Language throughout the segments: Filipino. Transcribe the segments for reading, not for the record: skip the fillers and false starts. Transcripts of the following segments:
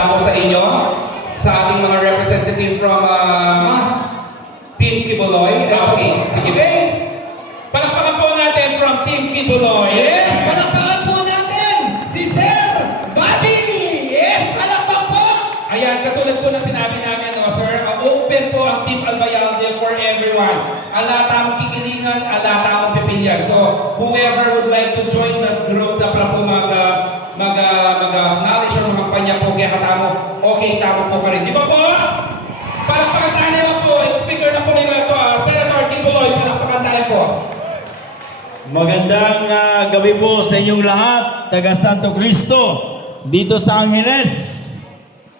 ipadako sa inyo sa ating mga representative from Team Kibuloy. Okay, sige. Palakpakan po natin from Team Kibuloy. Yes, palakpakan po natin si Sir Bobby! Yes, palakpak po! Ayan, katulad po na sinabi namin, no, sir, open po ang Team Albayalde for everyone. Alata mong kikilingan, alata mong pipilian. So, whoever would like to join the group na para po mag-acknowledge or magkampanya po kaya katamo, okay, tamo po ka rin. Di ba po? Palakpakan tayo naman po. Speaker na po nila ito, Senator Kibuloy, palakpakan tayo po. Magandang gabi po sa inyong lahat, taga Santo Cristo, dito sa Angeles.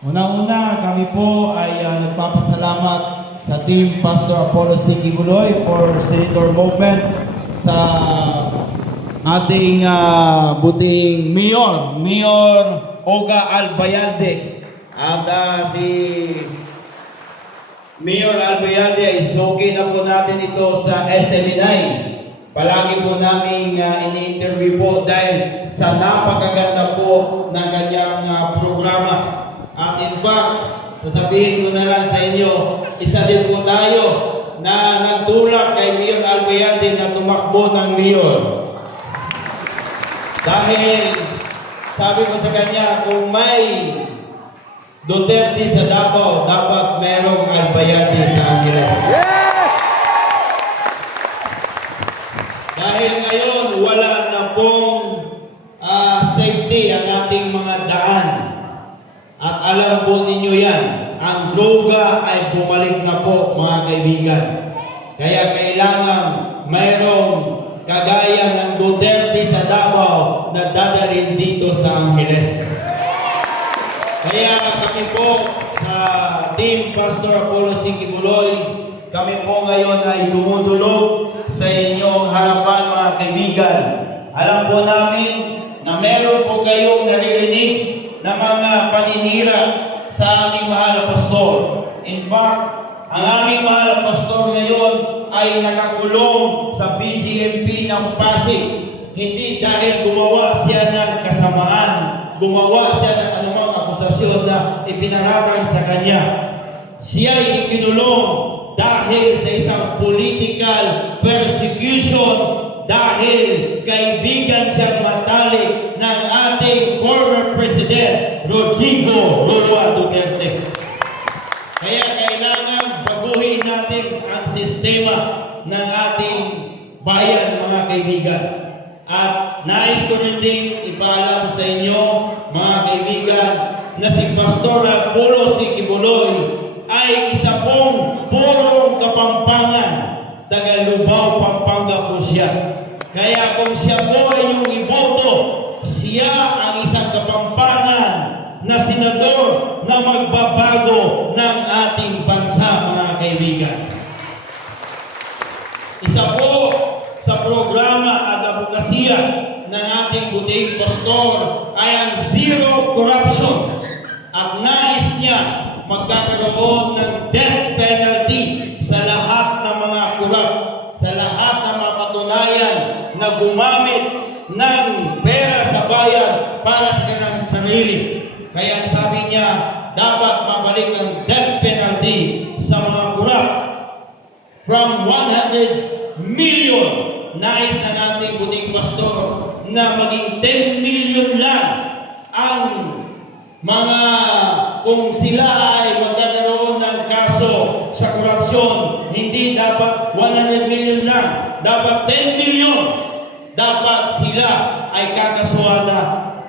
Unang-una, kami po ay nagpapasalamat sa Team Pastor Apollo C. Kibuloy for Senator Movement sa ating buting Mayor Oga Albayalde. At si Mayor Albayalde ay suki na po natin ito sa SMNI. Palagi po namin ini-interview po dahil sa napakaganda po ng kanyang programa. At in fact, sasabihin ko na lang sa inyo, isa din po tayo na nagtulak kay Mayor Albayalde na tumakbo ng mayor. Dahil sabi ko sa kanya, kung may Duterte sa Davao, dapat merong Albayalde sa Angeles. Dahil ngayon, wala na pong safety ang ating mga daan. At alam po ninyo yan, ang droga ay bumalik na po, mga kaibigan. Kaya kailangan mayroong kagaya ng Duterte sa Davao na dadalhin dito sa Angeles. Kaya kami po sa Team Pastor Apollo C. Kibuloy, kami po ngayon ay dumudulog sa inyong harapan, mga kaibigan. Alam po namin na meron po kayong naririnig na mga paninira sa aming mahal na pastor. In fact, ang aming mahal na pastor ngayon ay nakakulong sa BGMP ng Pasig. Hindi dahil gumawa siya ng kasamaan, gumawa siya ng anumang akusasyon na ipinarakan sa kanya. Siya ay ikinulong dahil sa isang political persecution, dahil kaibigan siyang matalik ng ating former President Rodrigo Roa Duterte. Kaya kailangan baguhin natin ang sistema ng ating bayan, mga kaibigan. At nais ko rin din ipaalam sa inyo, mga kaibigan, na si Pastor Apollo C. Kibuloy ay isa pong purong Kapampangan, taga Lubao, Pampanga po siya. Kaya kung siya po ay yung iboto, siya ang isang Kapampangan na senador na magbabago ng ating bansa, mga kaibigan. Isa po sa programa at advokasya ng ating buting pastor ay ang zero corruption. At nais niya magkakaroon ng death penalty sa lahat ng mga korap, sa lahat ng mga patunayan na gumamit ng pera sa bayan para sa kanyang sarili. Kaya sabi niya, dapat mabalik ang death penalty sa mga korap. From 100 million, nais ng ating buting pastor na maging 10 million lang ang mga, kung sila ay magkakaroon ng kaso sa korupsyon, hindi dapat 100 million lang, dapat 10 million. Dapat sila ay kakasuhan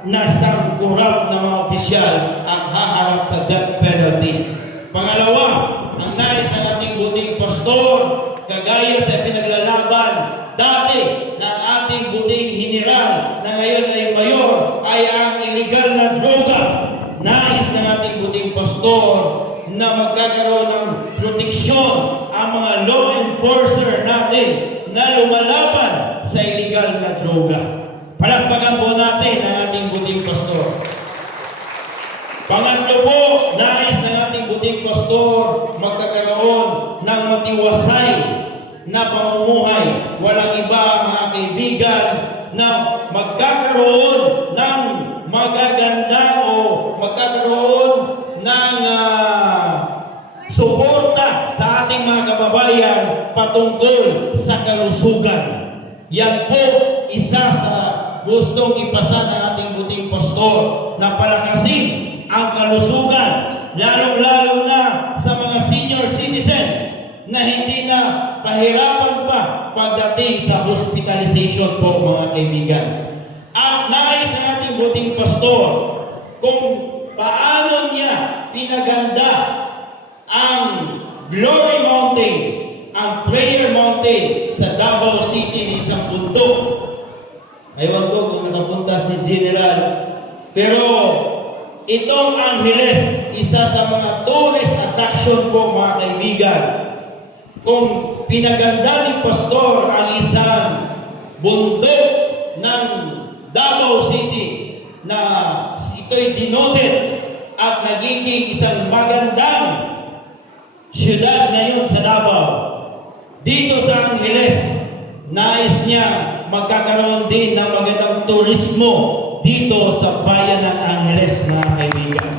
na isang korap na mga opisyal at haharap sa death penalty. Pangalawa, ang nais ng ating buting pastor, kagaya sa pinaglalaban dati ng ating buting general na ngayon ay mayor, ay ang illegal na droga. Nais ng ating buting pastor na magkakaroon ng proteksyon ang mga law enforcer natin na lumalaban sa illegal na droga. Palakpakan po natin ang ating buting pastor. Pangatlo po, nais ng ating buting pastor magkakaroon ng matiwasay na pamumuhay. Walang iba, mga kaibigan, na magkakaroon ng magaganda o magkakaroon ating mga kababayan patungkol sa kalusugan. Yan po isa sa gustong ipasa ng ating buting pastor na palakasin ang kalusugan, lalong-lalo na sa mga senior citizen na hindi na pahirapan pa pagdating sa hospitalization po, mga kaibigan. At nais ng ating buting pastor kung paano niya pinaganda ang Glory Mountain, ang Prayer Mountain sa Davao City, isang bundok. Aywan ko kung nakapunta si General. Pero itong Angeles, isa sa mga tourist attraction po, mga kaibigan. Kung pinaganda ni Pastor ang isang bundok ng Davao City na ito'y dinoted at nagiging isang magandang siyudad ngayon sa Davao. Dito sa Angeles, nais niya magkakaroon din ng magandang turismo dito sa bayan ng Angeles, mga kaibigan.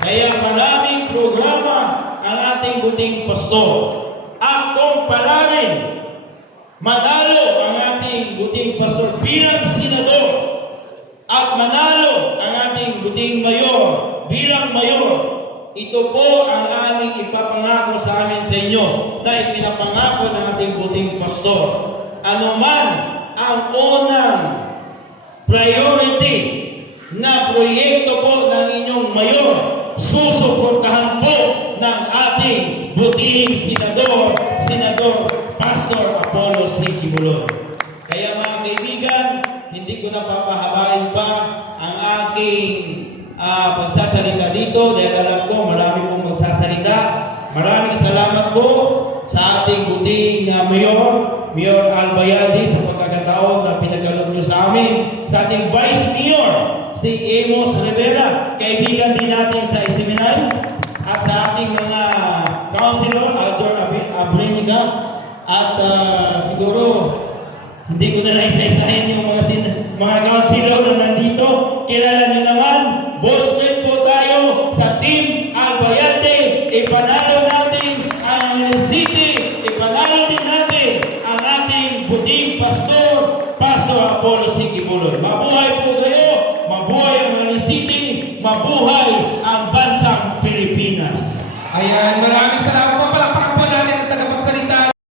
Kaya maraming programa ang ating buting pastor. At kung palaging manalo ang ating buting pastor bilang senador at manalo ang ating buting mayor bilang mayor, ito po ang aming ipapangako sa amin sa inyo na ipinapangako ng ating buting pastor. Ano man ang unang priority na proyekto po ng inyong mayor, susuportahan po ng ating buting senador, Senador Pastor Apollo C. Quiboloy. Kaya mga kaibigan, hindi ko na papahabain pa ang aking pagsasalita dito dahil alam ko marami pong magsasalita. Maraming salamat po sa ating buting Mayor Albayalde sa pagkakataon na pinagkaloob niyo sa amin, sa ating Vice Mayor si Amos Rivera, kaibigan din natin sa seminary, at sa ating mga councilor, Aldor Abrinica, at siguro hindi ko na lang isa-isahin yung mga councilor na nandito. Kilala nyo naman, boasted po tayo sa Team Albayalde. Ipanalo natin ang City, ipanalo din natin ang ating buting pastor, Pastor Apollo C. Quiboloy. Mabuhay po kayo, mabuhay ang City, mabuhay ang bansang Pilipinas. Ayan, maraming salamat